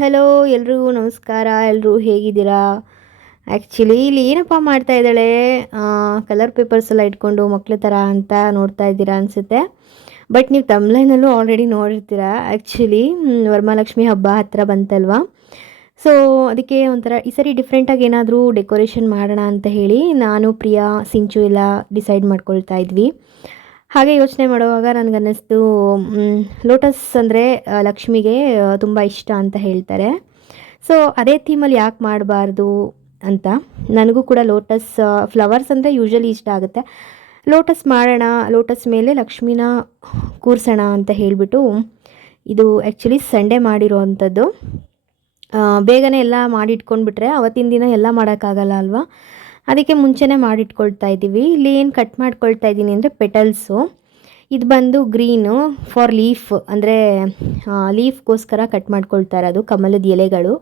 Hello ಎಲ್ರಿಗೂ ನಮಸ್ಕಾರ. ಎಲ್ಲರೂ ಹೇಗಿದ್ದೀರಾ? ಆ್ಯಕ್ಚುಲಿ ಇಲ್ಲಿ ಏನಪ್ಪ ಮಾಡ್ತಾ ಇದ್ದಾಳೆ, ಕಲರ್ ಪೇಪರ್ಸ್ ಎಲ್ಲ ಇಟ್ಕೊಂಡು ಮಕ್ಳ ಥರ ಅಂತ ನೋಡ್ತಾ ಇದ್ದೀರಾ ಅನಿಸುತ್ತೆ. ಬಟ್ ನೀವು ತಮ್ಲೈನಲ್ಲೂ ಆಲ್ರೆಡಿ ನೋಡಿರ್ತೀರಾ. ಆ್ಯಕ್ಚುಲಿ ವರಮಹಾಲಕ್ಷ್ಮಿ ಹಬ್ಬ ಹತ್ತಿರ ಬಂತಲ್ವಾ, ಸೊ ಅದಕ್ಕೆ ಒಂಥರ ಈ ಸರಿ ಡಿಫ್ರೆಂಟಾಗಿ ಏನಾದರೂ ಡೆಕೋರೇಷನ್ ಮಾಡೋಣ ಅಂತ ಹೇಳಿ ನಾನು, ಪ್ರಿಯಾ, ಸಿಂಚು ಎಲ್ಲ ಡಿಸೈಡ್ ಮಾಡ್ಕೊಳ್ತಾ ಇದ್ವಿ. ಹಾಗೆ ಯೋಚನೆ ಮಾಡುವಾಗ ನನಗನ್ನಿಸ್ತು, ಲೋಟಸ್ ಅಂದರೆ ಲಕ್ಷ್ಮಿಗೆ ತುಂಬ ಇಷ್ಟ ಅಂತ ಹೇಳ್ತಾರೆ. ಸೊ ಅದೇ ಥೀಮಲ್ಲಿ ಯಾಕೆ ಮಾಡಬಾರ್ದು ಅಂತ ನನಗೂ ಕೂಡ ಲೋಟಸ್ ಫ್ಲವರ್ಸ್ ಅಂದರೆ ಯೂಶ್ವಲಿ ಇಷ್ಟ ಆಗುತ್ತೆ. ಲೋಟಸ್ ಮಾಡೋಣ, ಲೋಟಸ್ ಮೇಲೆ ಲಕ್ಷ್ಮಿನ ಕೂರಿಸೋಣ ಅಂತ ಹೇಳಿಬಿಟ್ಟು, ಇದು ಆ್ಯಕ್ಚುಲಿ ಸಂಡೇ ಮಾಡಿರೋ ಅಂಥದ್ದು. ಬೇಗನೆ ಎಲ್ಲ ಮಾಡಿಟ್ಕೊಂಡ್ಬಿಟ್ರೆ ಅವತ್ತಿನ ದಿನ ಎಲ್ಲ ಮಾಡೋಕ್ಕಾಗಲ್ಲ ಅಲ್ವಾ, ಅದಕ್ಕೆ ಮುಂಚೆನೇ ಮಾಡಿಟ್ಕೊಳ್ತಾ ಇದ್ದೀವಿ. ಇಲ್ಲಿ ಏನು ಕಟ್ ಮಾಡ್ಕೊಳ್ತಾ ಇದ್ದೀನಿ ಅಂದರೆ ಪೆಟಲ್ಸು. ಇದು ಬಂದು ಗ್ರೀನು ಫಾರ್ ಲೀಫ್, ಅಂದರೆ ಲೀಫ್ಗೋಸ್ಕರ ಕಟ್ ಮಾಡ್ಕೊಳ್ತಾ ಇರೋದು, ಕಮಲದ ಎಲೆಗಳು.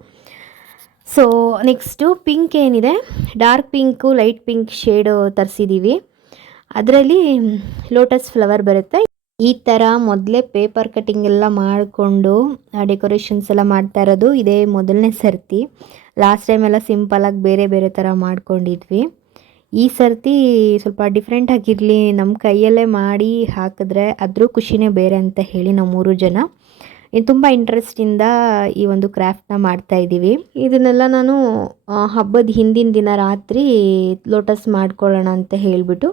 ಸೊ ನೆಕ್ಸ್ಟು ಪಿಂಕ್ ಏನಿದೆ, dark pink light pink shade ತರಿಸಿದ್ದೀವಿ. ಅದರಲ್ಲಿ ಲೋಟಸ್ ಫ್ಲವರ್ ಬರುತ್ತೆ. ಈ ಥರ ಮೊದಲೇ ಪೇಪರ್ ಕಟ್ಟಿಂಗ್ ಎಲ್ಲ ಮಾಡಿಕೊಂಡು ಡೆಕೋರೇಷನ್ಸ್ ಎಲ್ಲ ಮಾಡ್ತಾ ಇರೋದು ಇದೇ ಮೊದಲನೇ ಸರ್ತಿ. ಲಾಸ್ಟ್ ಟೈಮ್ ಎಲ್ಲ ಸಿಂಪಲಾಗಿ ಬೇರೆ ಬೇರೆ ಥರ ಮಾಡ್ಕೊಂಡಿದ್ವಿ. ಈ ಸರ್ತಿ ಸ್ವಲ್ಪ ಡಿಫ್ರೆಂಟಾಗಿರಲಿ, ನಮ್ಮ ಕೈಯಲ್ಲೇ ಮಾಡಿ ಹಾಕಿದ್ರೆ ಅದ್ರ ಖುಷಿನೇ ಬೇರೆ ಅಂತ ಹೇಳಿ ನಾವು 3 ಜನ ತುಂಬ ಇಂಟ್ರೆಸ್ಟಿಂದ ಈ ಒಂದು ಕ್ರಾಫ್ಟ್ನ ಮಾಡ್ತಾಯಿದ್ದೀವಿ. ಇದನ್ನೆಲ್ಲ ನಾನು ಹಬ್ಬದ ಹಿಂದಿನ ದಿನ ರಾತ್ರಿ ಲೋಟಸ್ ಮಾಡ್ಕೊಳ್ಳೋಣ ಅಂತ ಹೇಳಿಬಿಟ್ಟು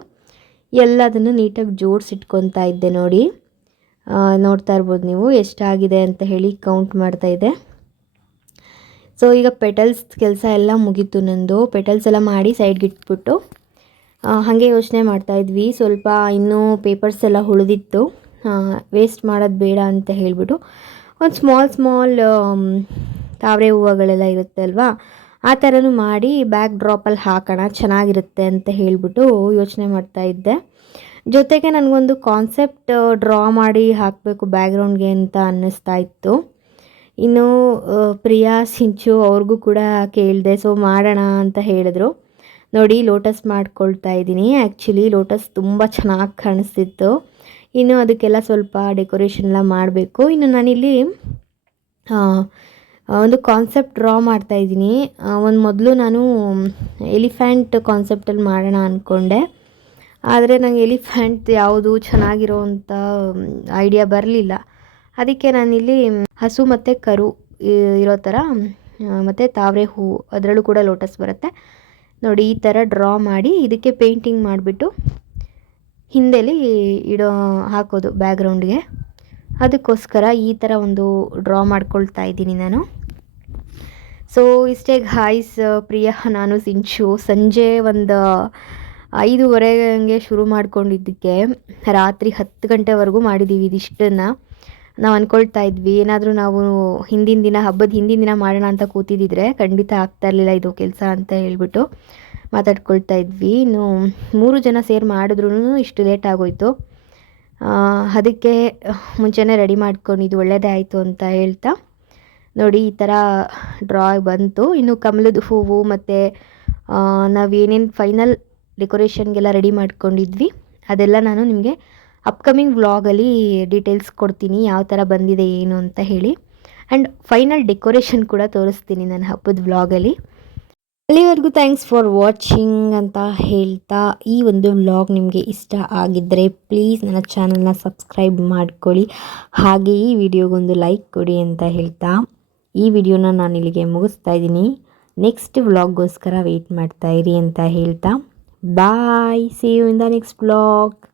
ಎಲ್ಲದನ್ನು ನೀಟಾಗಿ ಜೋಡಿಸಿಟ್ಕೊತಾ ಇದ್ದೆ. ನೋಡ್ತಾ ಇರ್ಬೋದು ನೀವು ಎಷ್ಟಾಗಿದೆ ಅಂತ ಹೇಳಿ ಕೌಂಟ್ ಮಾಡ್ತಾಯಿದ್ದೆ. ಸೊ ಈಗ ಪೆಟಲ್ಸ್ ಕೆಲಸ ಎಲ್ಲ ಮುಗೀತು. ನಂದು ಪೆಟಲ್ಸ್ ಎಲ್ಲ ಮಾಡಿ ಸೈಡ್ಗೆ ಇಟ್ಬಿಟ್ಟು ಹಾಗೆ ಯೋಚನೆ ಮಾಡ್ತಾಯಿದ್ವಿ. ಸ್ವಲ್ಪ ಇನ್ನೂ ಪೇಪರ್ಸ್ ಎಲ್ಲ ಉಳಿದಿತ್ತು, ವೇಸ್ಟ್ ಮಾಡೋದು ಬೇಡ ಅಂತ ಹೇಳಿಬಿಟ್ಟು ಒಂದು ಸ್ಮಾಲ್ ತಾವರೆ ಹೂವುಗಳೆಲ್ಲ ಇರುತ್ತೆ ಅಲ್ವಾ, ಆ ಥರನೂ ಮಾಡಿ ಬ್ಯಾಕ್ ಡ್ರಾಪಲ್ಲಿ ಹಾಕೋಣ, ಚೆನ್ನಾಗಿರುತ್ತೆ ಅಂತ ಹೇಳಿಬಿಟ್ಟು ಯೋಚನೆ ಮಾಡ್ತಾಯಿದ್ದೆ. ಜೊತೆಗೆ ನನಗೊಂದು ಕಾನ್ಸೆಪ್ಟ್ ಡ್ರಾ ಮಾಡಿ ಹಾಕಬೇಕು ಬ್ಯಾಕ್ಗ್ರೌಂಡ್ಗೆ ಅಂತ ಅನ್ನಿಸ್ತಾ ಇತ್ತು. ಇನ್ನು ಪ್ರಿಯಾ, ಸಿಂಚು ಅವ್ರಿಗೂ ಕೂಡ ಕೇಳಿದೆ, ಸೊ ಮಾಡೋಣ ಅಂತ ಹೇಳಿದ್ರು. ನೋಡಿ ಲೋಟಸ್ ಮಾಡ್ಕೊಳ್ತಾ ಇದ್ದೀನಿ. ಆ್ಯಕ್ಚುಲಿ ಲೋಟಸ್ ತುಂಬ ಚೆನ್ನಾಗಿ ಕಾಣಿಸ್ತಿತ್ತು. ಇನ್ನು ಅದಕ್ಕೆಲ್ಲ ಸ್ವಲ್ಪ ಡೆಕೋರೇಷನ್ ಎಲ್ಲ ಮಾಡಬೇಕು. ಇನ್ನು ನಾನಿಲ್ಲಿ ಒಂದು ಕಾನ್ಸೆಪ್ಟ್ ಡ್ರಾ ಮಾಡ್ತಾಯಿದ್ದೀನಿ. ಮೊದಲು ನಾನು ಎಲಿಫ್ಯಾಂಟ್ ಕಾನ್ಸೆಪ್ಟಲ್ಲಿ ಮಾಡೋಣ ಅಂದ್ಕೊಂಡೆ, ಆದರೆ ನನಗೆ ಎಲಿಫ್ಯಾಂಟ್ ಯಾವುದು ಚೆನ್ನಾಗಿರೋವಂಥ ಐಡಿಯಾ ಬರಲಿಲ್ಲ. ಅದಕ್ಕೆ ನಾನಿಲ್ಲಿ ಹಸು ಮತ್ತು ಕರು ಇರೋ ಥರ ಮತ್ತು ತಾವರೆ ಹೂವು, ಅದರಲ್ಲೂ ಕೂಡ ಲೋಟಸ್ ಬರುತ್ತೆ ನೋಡಿ, ಈ ಥರ ಡ್ರಾ ಮಾಡಿ ಇದಕ್ಕೆ ಪೇಂಟಿಂಗ್ ಮಾಡಿಬಿಟ್ಟು ಹಿಂದೆಲಿ ಹಾಕೋದು ಬ್ಯಾಕ್ಗ್ರೌಂಡ್ಗೆ. ಅದಕ್ಕೋಸ್ಕರ ಈ ಥರ ಒಂದು ಡ್ರಾ ಮಾಡ್ಕೊಳ್ತಾ ಇದ್ದೀನಿ ನಾನು. ಸೊ ಇಷ್ಟೇ ಗಾಯ್ಸ್, ಪ್ರಿಯಾ, ನಾನು, ಸಿಂಚು ಸಂಜೆ ಒಂದು 5:30 ಹಂಗೆ ಶುರು ಮಾಡ್ಕೊಂಡಿದ್ದಕ್ಕೆ ರಾತ್ರಿ 10 ಗಂಟೆವರೆಗೂ ಮಾಡಿದ್ದೀವಿ. ಇದಿಷ್ಟನ್ನು ನಾವು ಅಂದ್ಕೊಳ್ತಾ ಇದ್ವಿ, ಏನಾದರೂ ನಾವು ಹಬ್ಬದ ಹಿಂದಿನ ದಿನ ಮಾಡೋಣ ಅಂತ ಕೂತಿದ್ದಿದ್ರೆ ಖಂಡಿತ ಆಗ್ತಾ ಇರಲಿಲ್ಲ ಇದು ಕೆಲಸ ಅಂತ ಹೇಳ್ಬಿಟ್ಟು ಮಾತಾಡ್ಕೊಳ್ತಾ ಇದ್ವಿ. ಇನ್ನು 3 ಜನ ಸೇರಿ ಮಾಡಿದ್ರೂ ಇಷ್ಟು ಲೇಟ್ ಆಗೋಯಿತು. ಅದಕ್ಕೆ ಮುಂಚೆನೇ ರೆಡಿ ಮಾಡ್ಕೊಂಡಿದ್ದು ಒಳ್ಳೆಯದೇ ಆಯಿತು ಅಂತ ಹೇಳ್ತಾ ನೋಡಿ ಈ ಥರ ಡ್ರಾ ಬಂತು. ಇನ್ನು ಕಮಲದ ಹೂವು ಮತ್ತು ನಾವೇನೇನು ಫೈನಲ್ ಡೆಕೋರೇಷನ್ಗೆಲ್ಲ ರೆಡಿ ಮಾಡ್ಕೊಂಡಿದ್ವಿ ಅದೆಲ್ಲ ನಾನು ನಿಮಗೆ ಅಪ್ಕಮಿಂಗ್ ವ್ಲಾಗಲ್ಲಿ ಡೀಟೇಲ್ಸ್ ಕೊಡ್ತೀನಿ, ಯಾವ ಥರ ಬಂದಿದೆ ಏನು ಅಂತ ಹೇಳಿ. ಆ್ಯಂಡ್ ಫೈನಲ್ ಡೆಕೋರೇಷನ್ ಕೂಡ ತೋರಿಸ್ತೀನಿ ನನ್ನ ಹಬ್ಬದ ವ್ಲಾಗಲ್ಲಿ. ಅಲ್ಲಿವರೆಗೂ ಥ್ಯಾಂಕ್ಸ್ ಫಾರ್ ವಾಚಿಂಗ್ ಅಂತ ಹೇಳ್ತಾ, ಈ ಒಂದು ವ್ಲಾಗ್ ನಿಮಗೆ ಇಷ್ಟ ಆಗಿದ್ದರೆ ಪ್ಲೀಸ್ ನನ್ನ ಚಾನಲ್ನ ಸಬ್ಸ್ಕ್ರೈಬ್ ಮಾಡ್ಕೊಳ್ಳಿ, ಹಾಗೆ ಈ ವಿಡಿಯೋಗೊಂದು ಲೈಕ್ ಕೊಡಿ ಅಂತ ಹೇಳ್ತಾ ಈ ವಿಡಿಯೋನ ನಾನು ಇಲ್ಲಿಗೆ ಮುಗಿಸ್ತಾ ಇದ್ದೀನಿ. ನೆಕ್ಸ್ಟ್ ವ್ಲಾಗ್ಗೋಸ್ಕರ ವೆಯ್ಟ್ ಮಾಡ್ತಾಯಿರಿ ಅಂತ ಹೇಳ್ತಾ bye, see you in the next vlog.